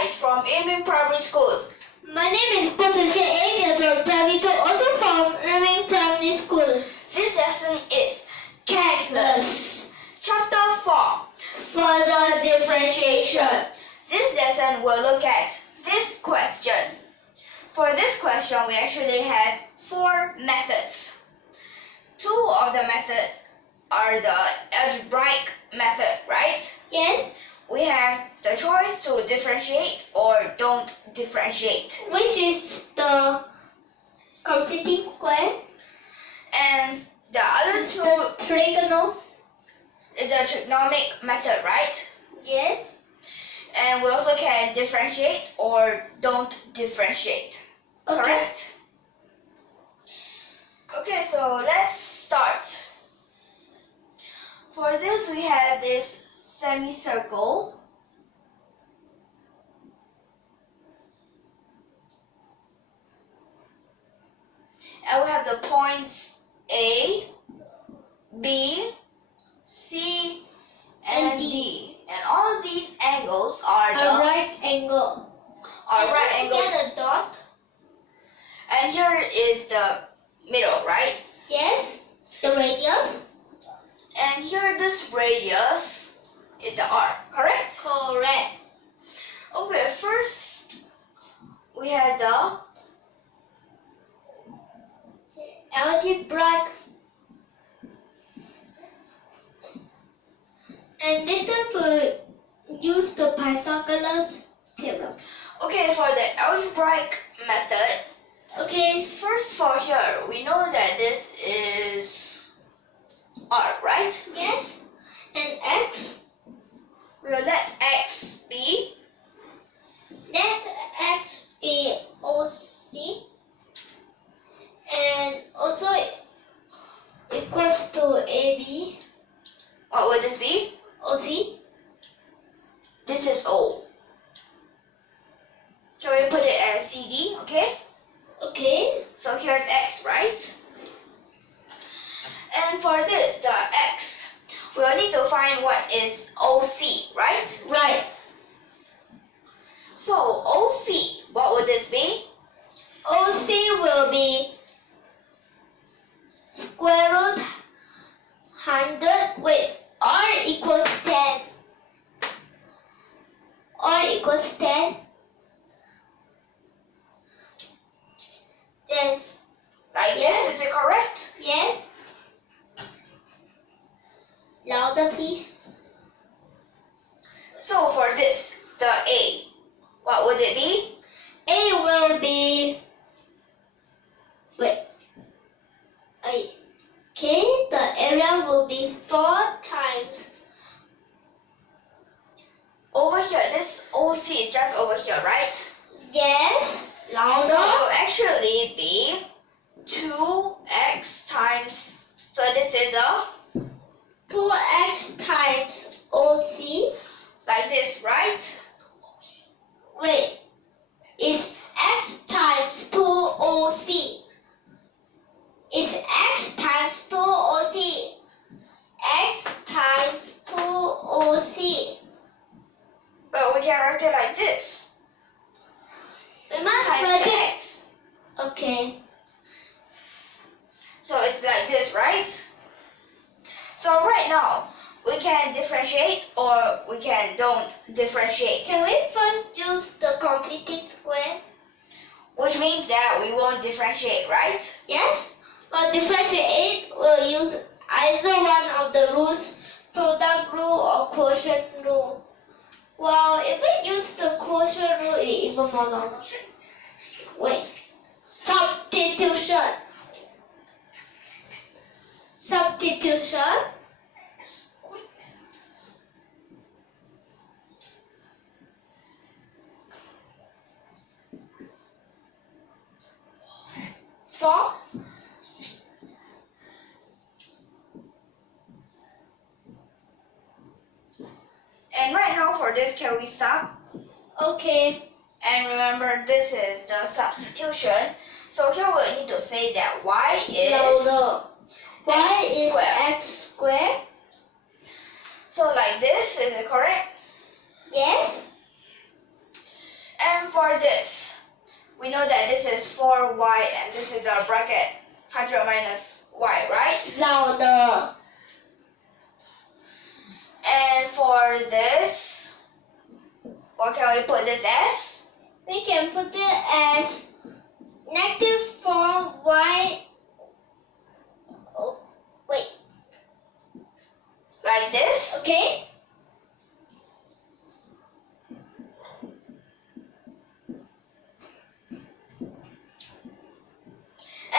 Hi from YUMIN Primary School. My name is Guo Cheng Guang, also from YUMIN Primary School. This lesson is Calculus, Chapter 4, Further differentiation. This lesson will look at this question. For this question, we actually have 4 methods. 2 of the methods are the algebraic method, right? Yes. We have the choice to differentiate or don't differentiate. Which is the completing square? And the other 2 The trigonal? is the trigonometric method, right? Yes. And we also can differentiate or don't differentiate. Okay. Correct? Okay, so let's start. For this, we have this semicircle. And we have the points A, B, C, and D. And all of these angles are A the right angle. right angles. Get a dot. And here is the middle, right? Yes. The radius. And here this radius is the R, correct? Correct. Okay, first we have the Algebraic. And later we'll use the Pythagoras theorem. okay, for the algebraic method. Okay. First for here, we know that this is R, right? Yes. And x. We'll let X be Let x be OC. And also equals to AB. what would this be? OC. This is O. Shall we put it as CD, okay? Okay. So here's X, right? And for this, the X, we'll need to find what is OC, right? Right. So OC, what would this be? OC will be square root 100 with R equals 10. R equals 10. Then, Like this, is it correct? yes. Louder, please. So for this, the A, what would it be? A will be, wait, okay, the area will be 4 times. Over here, this OC is just over here, right? Yes, So it louder. will actually be 2x times, so this is a, 2x times OC. like this, right? Wait, it's x times 2OC. It's x times 2OC. X times 2OC. But we can write it like this. We must Times write the it. x. Okay. So it's like this, right? So right now, we can differentiate or we can don't differentiate. Can we first use the completing square? Which means that we won't differentiate, right? Yes. For differentiate, we'll use either one of the rules, product rule or quotient rule. Well, if we use the quotient rule, it's even more longer. Wait. Substitution. Substitution. For And right now for this, can we stop? okay. And remember, this is the substitution. So here we need to say that y is Louder. Y x is squared. x squared. So like this, is it correct? Yes. for this, we know that this is 4y and this is our bracket 100 minus y, right? Louder. And for this, what can we put this as? We can put it as negative 4y. Oh, wait. Like this. Okay.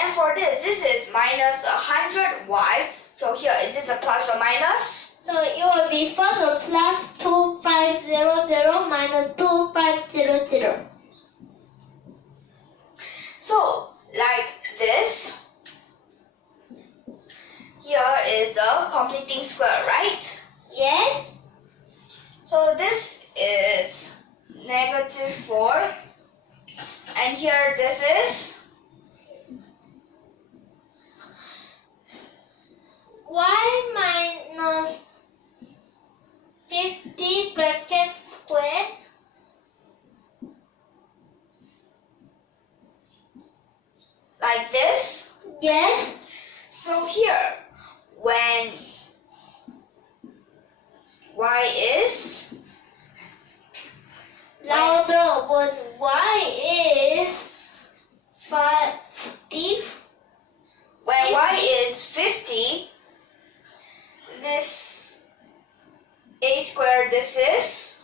And for this is minus 100y. So here, is this a plus or minus? So it will be first a plus 2500 minus 2500. So, like this. Here is the completing square, right? Yes. So this is negative 4. And here this is Y minus 50 bracket square. like this. Yes. So here, when y is Louder when y is 50. when y is 50, this a squared, this is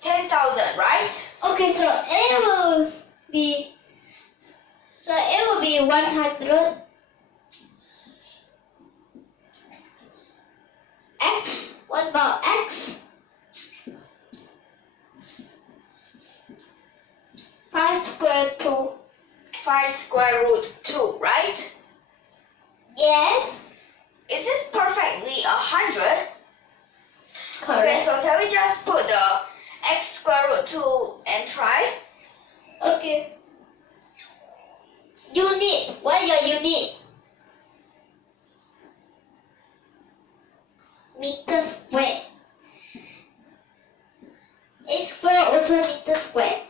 10,000, right? Okay, so it will be 100. X. What about x? 5 square 2. 5 square root 2, right? Yes. Is this perfectly 100? Okay, Correct. so can we just put the x square root 2 and try? Okay. Unit. What is your unit? Meter square. A square also meter square.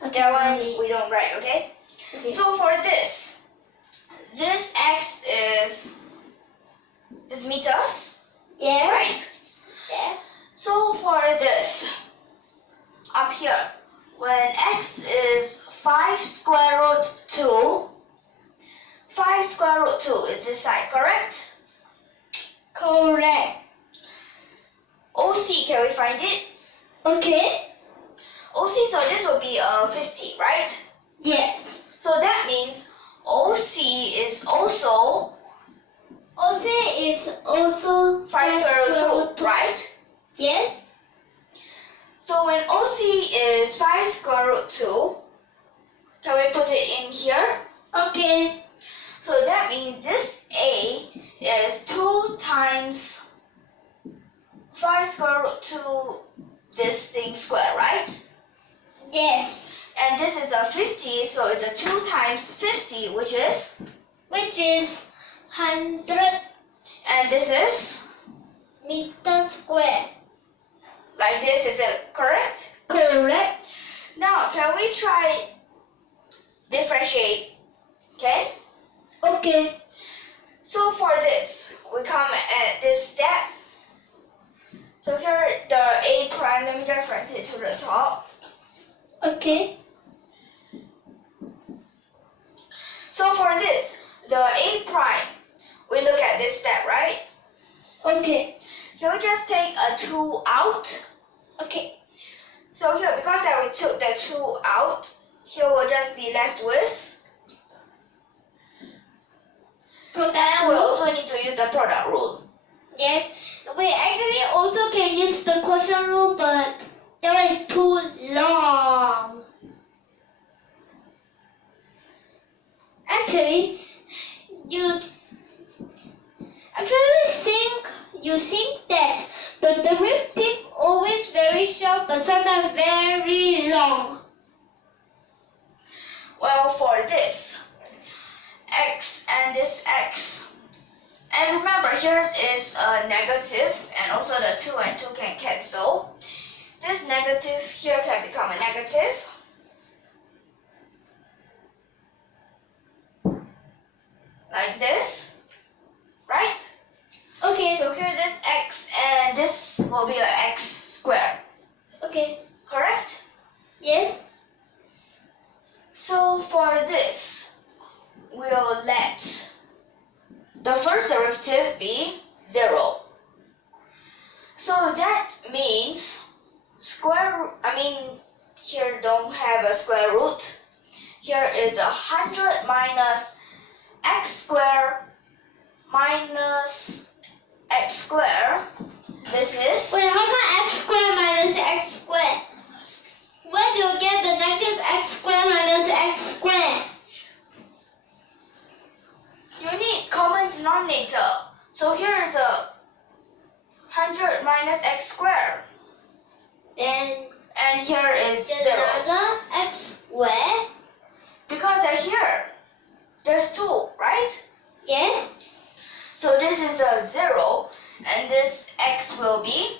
That one we don't write, okay? Okay. So for this x is this meters, Yes. right? Yes. So for this, up here, when x is 5 square root 2, 5 square root 2 is this side, correct? Correct. OC, can we find it? Okay. OC, so this will be 50, right? Yes. So that means OC is also OC is also 5 square root 2, right? Yes. So when OC is 5 square root 2, can we put it in here? Okay. So that means this A is 2 times 5 square root 2 this thing square, right? Yes. And this is a 50, so it's a 2 times 50, which is, 100 and this is, meter square. like this, is it correct? Correct. Now, can we try differentiate, okay? Okay. So for this, we come at this step. So here, the A prime, let me just write it to the top. Okay. So for this, the A prime, we look at this step, right? Okay. Can we just take a 2 out? Okay. So here, because that we took the 2 out, here we'll just be left with, and we also need to use the product rule. Yes. We actually also can use the quotient rule, but that was too long. Actually, you think that the derivative always very short, but sometimes very long. Well, for this, x and this x, And remember, here is a negative, and also the 2 and 2 can cancel. This negative here can become a negative. Like this, right? Okay. So here this x and this will be a x squared, Okay. correct? Yes. So for this, we'll let the first derivative be 0. So that means here don't have a square root. Here is 100 minus x squared minus x squared. This is... Wait, how come x squared minus x squared? Where do you get the negative x squared minus x squared? You need common denominator. So here is 100 minus x squared. And here is 0. Another x squared? Because here, there's 2, right? Yes. So this is a 0, and this x will be,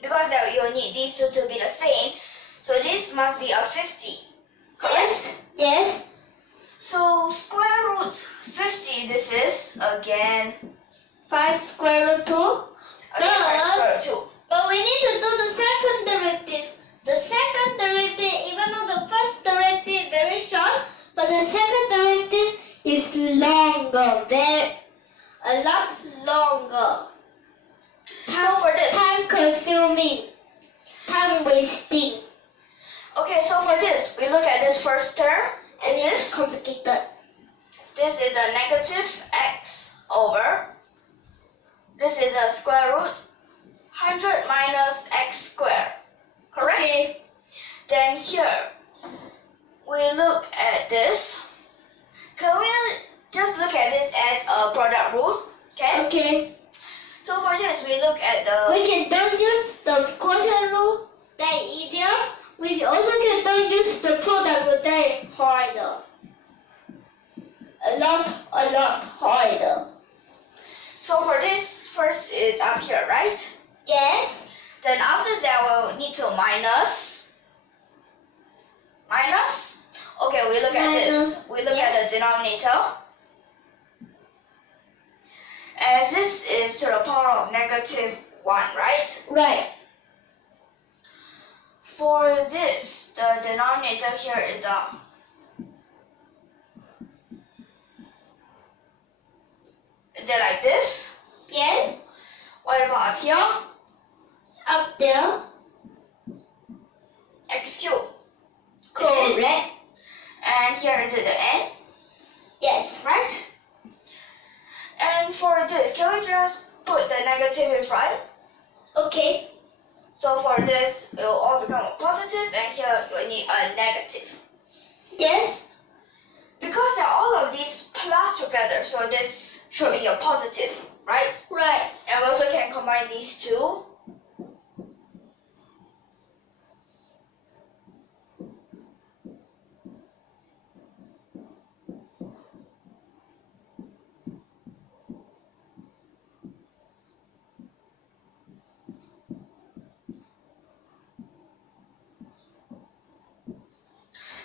because you need these two to be the same, so this must be a 50, correct? Yes. So square root 50, this is, again, 5 square root 2. again 5 square root 2. But we need to do the second derivative. The second derivative, even though the first derivative is very short, but the second derivative is longer, a lot longer. So for this, Time consuming, time wasting. okay, so for this, we look at this first term. And This it's is, complicated. this is a negative x over, this is a square root 100 minus x squared, correct? Okay. Then here, we look at this. Can we just look at this as a product rule? Okay? Okay. So for this, we look at the... We don't use the quotient rule, that is easier. We also don't use the product rule, that is harder. A lot harder. So for this, first is up here, right? Yes. Then after that, we'll need to minus. Minus? Okay, we look at this. We look at the denominator. As this is to the power of negative 1, right? Right. For this, the denominator here is is it like this? Yes. What about up here? Up there. X cubed. Correct. And here is it the n, Yes. right? And for this, can we just put the negative in front? Okay. So for this, it will all become a positive, and here we need a negative. Yes. Because they're all of these plus together, so this should be a positive, right? Right. And we also can combine these two.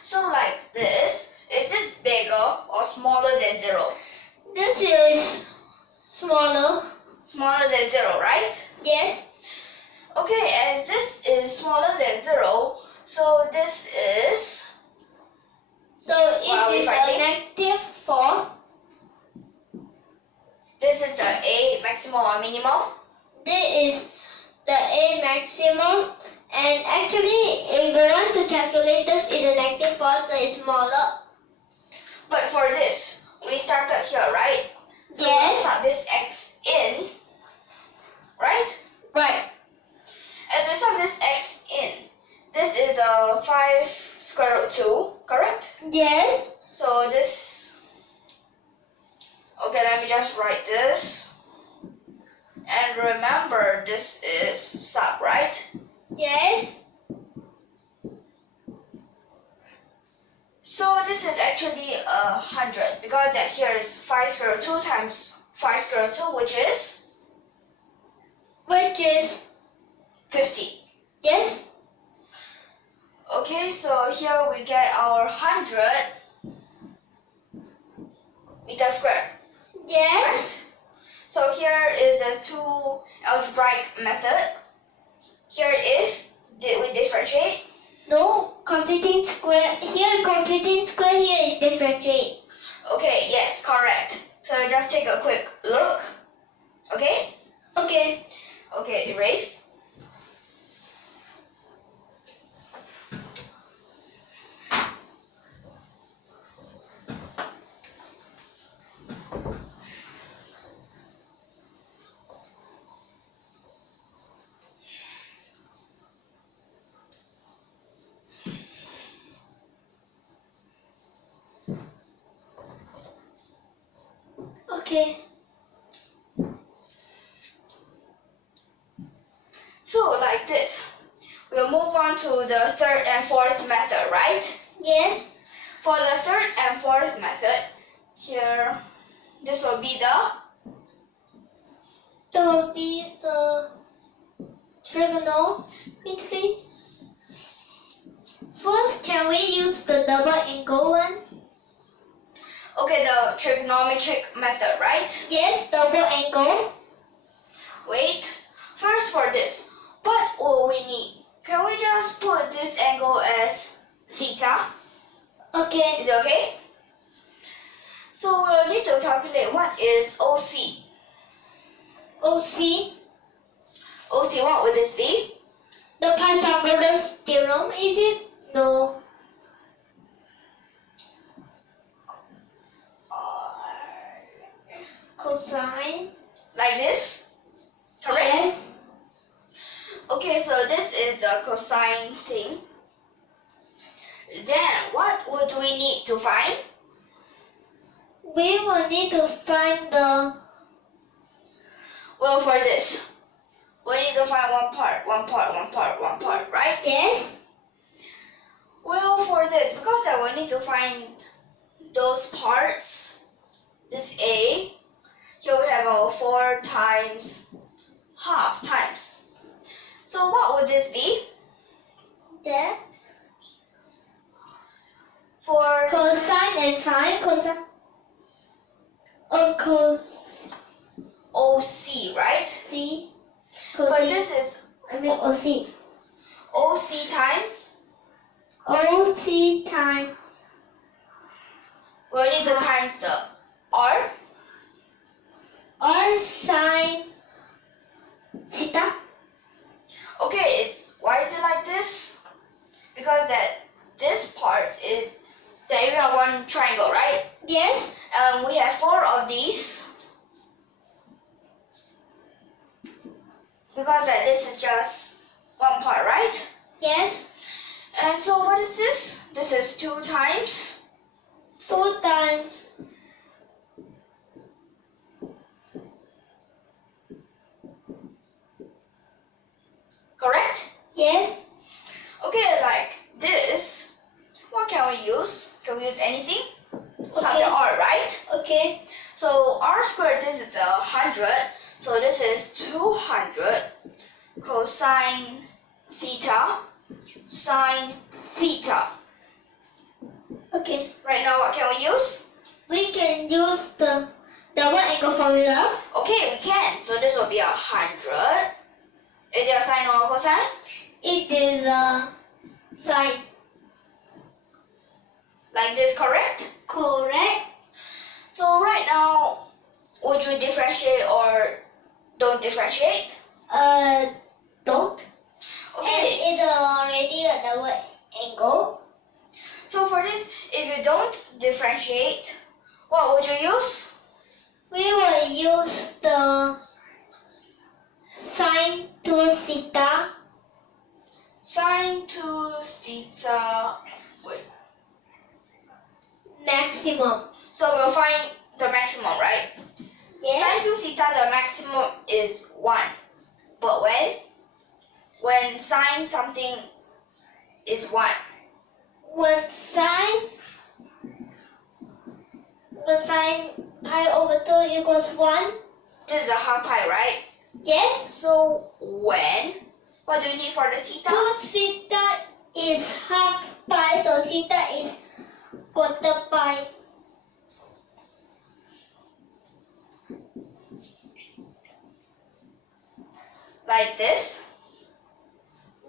So like this, is this bigger or smaller than 0? This is smaller. Smaller than 0, right? Yes. Okay, as this is smaller than 0, so this is... So What are we it is a finding? negative 4. This is the A maximum or minimum. This is the A maximum. And actually, if we want to calculate this in a negative 4, so it's smaller. But for this, we started here, right? So Yes. we sub this x in, right? Right. As we sub this x in, this is a 5 square root 2, correct? Yes. So this, okay, let me just write this. And remember, this is sub, right? Yes. So this is actually 100 because that here is 5 square root 2 times 5 square root 2, which is 50. Yes. Okay, so here we get our 100 meter squared. Yes. Right? So here is the two algebraic method. Here is, did we differentiate? No, completing square. Here completing square, here is differentiate. Okay, yes, correct. So just take a quick look. Okay? Okay. Okay, erase. Okay. So like this. We'll move on to the third and fourth method, right? Yes. For the third and fourth method, here, this will be the That will be the trigonometry. First, can we use the double angle one? okay, the trigonometric method, right? Yes, double angle. Wait. First for this, what will we need? Can we just put this angle as theta? Okay. Is it okay? So we'll need to calculate what is OC. OC. OC, what would this be? The Pythagoras theorem, is it? No. Cosine. Like this? Correct? Yes. Okay, so this is the cosine thing. Then what would we need to find? We will need to find the. Well, for this, we need to find one part, right? Yes. Well, for this, because I will need to find those parts, this A, here we have a 4 times half times. So what would this be? That. For Cosine and sine. Cosine. OC, right? C. For Cosine. this is I mean OC. OC times, OC times. we need to times the R. R sine theta. Okay, why is it like this? Because this part is the area of one triangle, right? Yes. We have 4 of these. Because this is just one part, right? Yes. And so what is this? This is 2 times. 2 times. Correct? Yes. Okay, like this. What can we use? Can we use anything? Something R, right? Okay. So R squared, this is 100. So this is 200 cosine theta sine theta. Okay. Right now, what can we use? We can use the double angle formula. Okay, we can. So this will be 100. Is it a sine or a cosine? It is a sine. Like this, correct? Correct. So right now, would you differentiate or don't differentiate? Don't. Okay. It's already a double angle. So for this, if you don't differentiate, what would you use? We will use the sine 2 theta. Sine 2 theta. Wait. Maximum. So we'll find the maximum, right? Yes. Sine 2 theta, the maximum is 1. But when sine something is 1. When sine cosine pi over 2 equals 1. This is a half pi, right? Yes. So when, what do you need for the theta? 2 theta is half pi, so theta is quarter pi. Like this,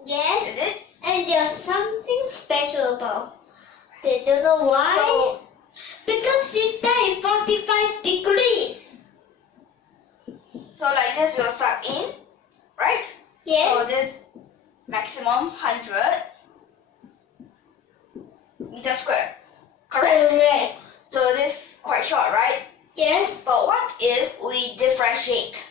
Yes. is it? And there's something special about. They don't know why. So, Because theta is 45 degrees. so like this we'll start in, right? So Yes. this maximum 100 meter square, correct? Correct. So this is quite short, right? Yes. But what if we differentiate?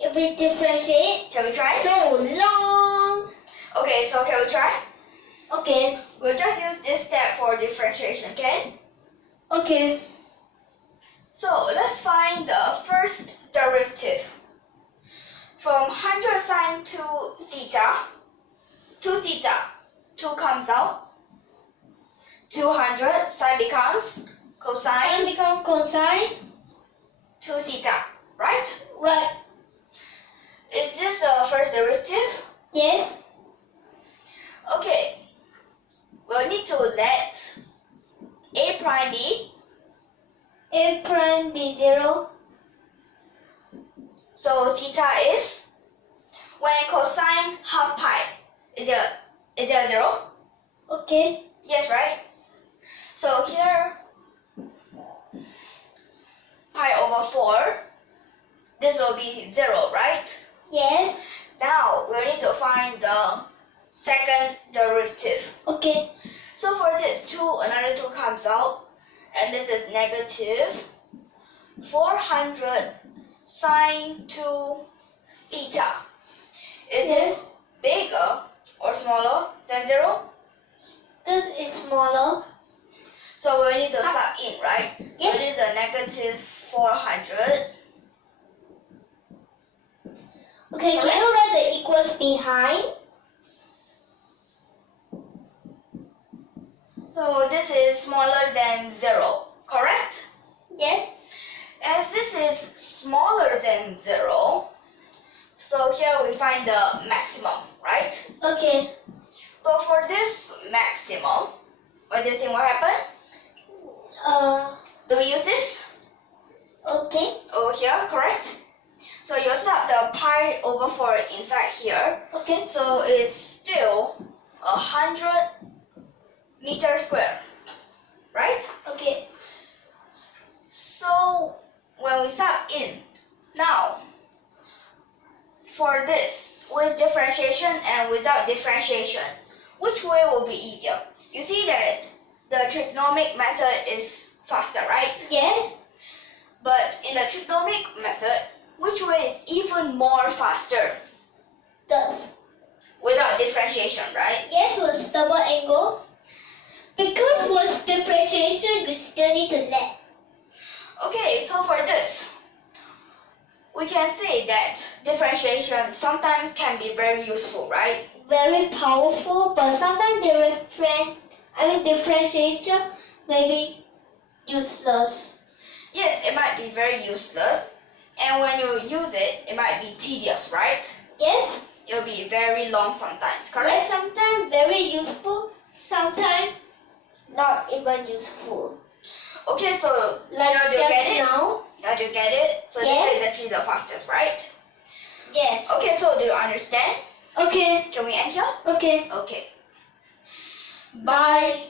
If we differentiate, Can we try? so long. Okay, so can we try? Okay. We'll just use this step for differentiation, okay? Okay. So let's find the first derivative. From 100 sine to theta, 2 comes out. 200 sine becomes Sine cosine become cosine. 2 theta, right? Right. Is this the first derivative? Yes. Okay. We'll need to let a prime be. A prime be 0. So theta is, when cosine half pi, is it a 0? Okay. Yes, right? So here, pi over 4, this will be 0, right? Yes. Now, we need to find the second derivative. Okay. So for this, another 2 comes out, and this is negative 400 sine 2 theta. Is this bigger or smaller than 0? This is smaller. So we need to sub in, right? Yes. So this is a negative 400. Okay, Correct. can you write the equals behind? So this is smaller than 0, correct? Yes. As this is smaller than 0, so here we find the maximum, right? Okay. But for this maximum, what do you think will happen? Do we use this Okay. over here, correct? So you sub the pi over 4 inside here, Okay. so it's still 100 meter square, right? Okay. So when we sub in, now for this, with differentiation and without differentiation, which way will be easier? You see that the trigonomic method is faster, right? Yes. But in the trigonomic method, which way is even more faster? Thus. Without differentiation, right? Yes, with double angle. Because with differentiation, we still need to let. Okay, so for this, we can say that differentiation sometimes can be very useful, right? Very powerful, but sometimes differentiation may be useless. Yes, it might be very useless, and when you use it, it might be tedious, right? Yes. It'll be very long sometimes, Yes, correct? sometimes very useful, sometimes not even useful. Okay, so Like now do you just get it? now. Now do you get it? So Yes. this is actually the fastest, right? Yes. Okay, so do you understand? Okay. Can we end here? Okay. Okay. Bye.